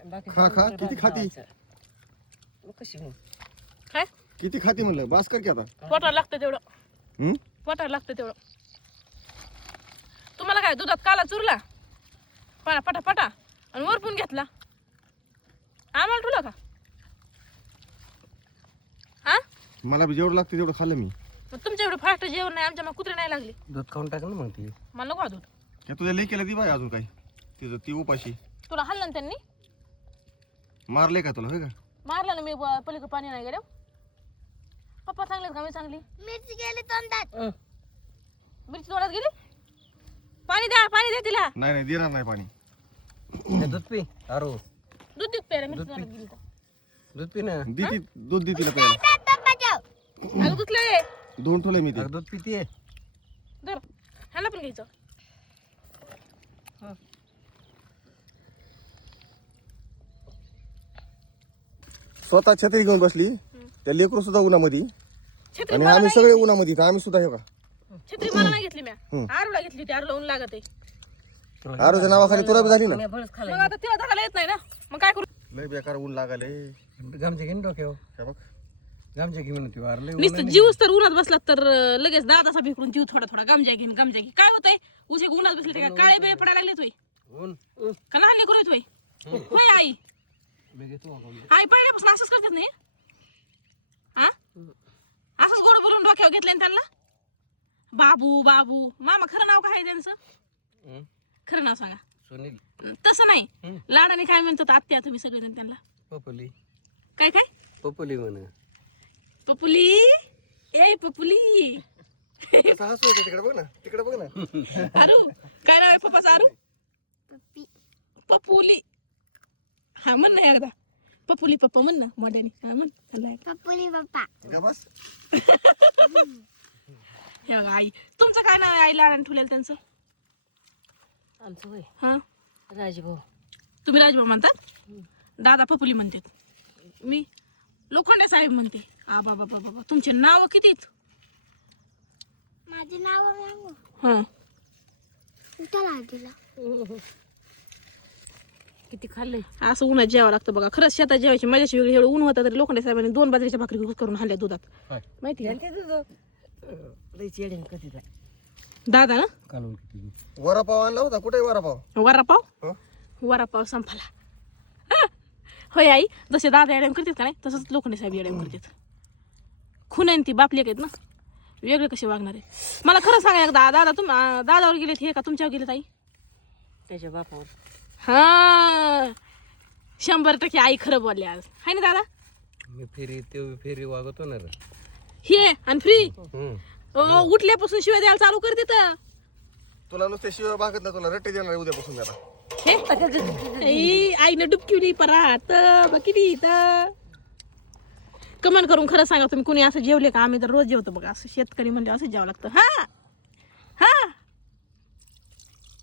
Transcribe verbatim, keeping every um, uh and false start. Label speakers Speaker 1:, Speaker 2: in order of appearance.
Speaker 1: खा खा किती खाती
Speaker 2: कशी
Speaker 3: काय
Speaker 1: किती खाती म्हणलं बास कर की आता
Speaker 3: पोटाला लागतं तेवढं
Speaker 1: हम्म
Speaker 3: पोटाला लागतं तेवढं. तुम्हाला काय दुधात काला चुरला पटा पटा पटा आणि वरपून घेतला आम्हाला ठुला का हा
Speaker 1: मला बी जेवढं लागतं तेवढं खाल्लं मी.
Speaker 3: मग तुमच्या एवढं फास्ट जेवण नाही आमच्या मग कुत्रे नाही लागले.
Speaker 2: दूध खाऊन टाक ना मग ती
Speaker 3: मला नको हा दूध.
Speaker 1: काय तुझ्या लेकीला ती बाय अजून काही तिचं ती उपाशी
Speaker 3: तुला हल्लं ना त्यांनी
Speaker 1: मारले का तुला होय का
Speaker 3: मारलं ना मी ब- पलीकडे पाणी नाही गेलं. पप्पा चांगले का मी चांगली
Speaker 4: मिरची गेली तोंडात.
Speaker 3: मिरची तोडात गेली. पाणी द्या पाणी द्या तिला.
Speaker 1: नाही नाही देणार नाही पाणी.
Speaker 2: दूध पी अरो
Speaker 3: दूध देत प्यायला मिरची तोडात गेली तर.
Speaker 2: दूध पी ना
Speaker 1: दी ती दूध दे तिला प्यायला.
Speaker 3: अगं दुधले
Speaker 1: दोन ठोले मी ते
Speaker 2: अगं दूध पितीये
Speaker 3: धर ह्याला पण घ्यायचं.
Speaker 1: स्वतः छत्री घेऊन बसली त्या लेकरू सुद्धा उन्हामध्ये
Speaker 3: छत्री
Speaker 1: आणि
Speaker 3: मला
Speaker 1: आम्ही
Speaker 3: नाही
Speaker 1: सगळे उन्हामध्ये तर आम्ही सुद्धा हे का
Speaker 3: घेतली. छत्री मला नाही घेतली म्या
Speaker 1: हम्म.
Speaker 3: आरूला घेतली होती. आरूला ऊन लागत आहे.
Speaker 1: आरोच्या नावाखाली तुला बी झाली ना
Speaker 3: मग आता तिला धरायला येत नाही ना मग काय करू.
Speaker 1: लय बेकार ऊन लागाले
Speaker 2: गामचे घेऊन डोक्यावर
Speaker 1: काय बघ
Speaker 2: गामचे घे म्हणते वारले
Speaker 3: नुसतं जीवच तर उन्हात बसला तर अं, लगेच दादाचा भिकरून जीव थोडा थोडा गामजा घेईन गामजा घेईन काय होतंय उसे उन्हात बसले काय काळे बेळे पडायला लागले तुय
Speaker 2: ऊन
Speaker 3: का लहान लेकरू आहे तुय होय आई
Speaker 2: मी घेतो
Speaker 3: आई पहिल्यापासून असंच करतात नाही हा असंच गोड बोलून डोक्यावर घेतलंय ना त्यांना. बाबू बाबू मामा खरं नाव काय आहे त्यांचं खरं नाव सांगा.
Speaker 2: सुनील
Speaker 3: तसं नाही
Speaker 2: हम्म.
Speaker 3: लाडाने काय म्हणतात आत्या तुम्ही सगळेजण त्यांना
Speaker 2: पपुली
Speaker 3: काय काय
Speaker 2: पपुली म्हण
Speaker 3: पपुली ए पपुली
Speaker 1: कसं हसू येतं तिकडे बघ ना तिकडे बघ ना
Speaker 3: आरू काय नाव आहे पप्पाचं आरू पपुली हा म्हण ना एकदा पपुली पप्पा म्हण ना मोठ्याने हा म्हण हल्ला
Speaker 4: पप्पुली पप्पा.
Speaker 1: का बस
Speaker 3: हे बघा आई तुमचं काय नाव आहे आई लाडाने ठेवलेलं त्यांचं
Speaker 2: आमचं होय
Speaker 3: हा
Speaker 2: राजभाऊ
Speaker 3: तुम्ही राजभाऊ म्हणतात दादा पपुली म्हणतात मी लोखंडे साहेब म्हणते. आ बाबा बाबा बाबा तुमचे नाव कितीत
Speaker 4: माझे नाव सांगू.
Speaker 3: हा
Speaker 4: उठाला तिला.
Speaker 2: किती खाल्ले
Speaker 3: असं उन्हात जेवावं लागतं बघा. खरंच शेतात जेवायची मजाशी वेगळी. एवढं ऊन होतं तरी लोखंडे साहेबांनी दोन बाजरीच्या भाकरी करून हाणल्या दुधात माहिती आहे
Speaker 2: कधी
Speaker 3: दादा ना
Speaker 2: कालून किती
Speaker 1: वरापाव आणला होता कुठे वरापाव
Speaker 3: वरापाव
Speaker 1: हं?
Speaker 3: वरापाव संपला. होय आई जसे दादा एडम करतात का नाही तसंच लोखंडे साहेब एडम करतात. खून आहे ती बापली आहेत ना वेगळे कसे वागणार आहे. मला खरं सांगा एकदा दादा तुम अं, दादावर गेलेत हे का तुमच्यावर गेलेत आई
Speaker 2: त्याच्या बापावर
Speaker 3: हा शंभर टक्के आई खरं बोलले आज हाय ना दादा.
Speaker 2: मी फेरी ते फेरी वागवतो ना रे
Speaker 3: हे आणि फ्री
Speaker 2: हम्म.
Speaker 3: उठल्यापासून शिवाय द्यायला चालू करते तर
Speaker 1: तुला नुसते शिवाय भागत ना तुला रट्टे देणार आहे उद्यापासून मी आता.
Speaker 3: हे आई आईनं डुबकी परात बकिनी तर कमेंट करून खरं सांगा तुम्ही कुणी असं जेवले का. आम्ही तर रोज जेवतो बघा असं शेतकरी म्हणजे असं जेवावं लागतं. हा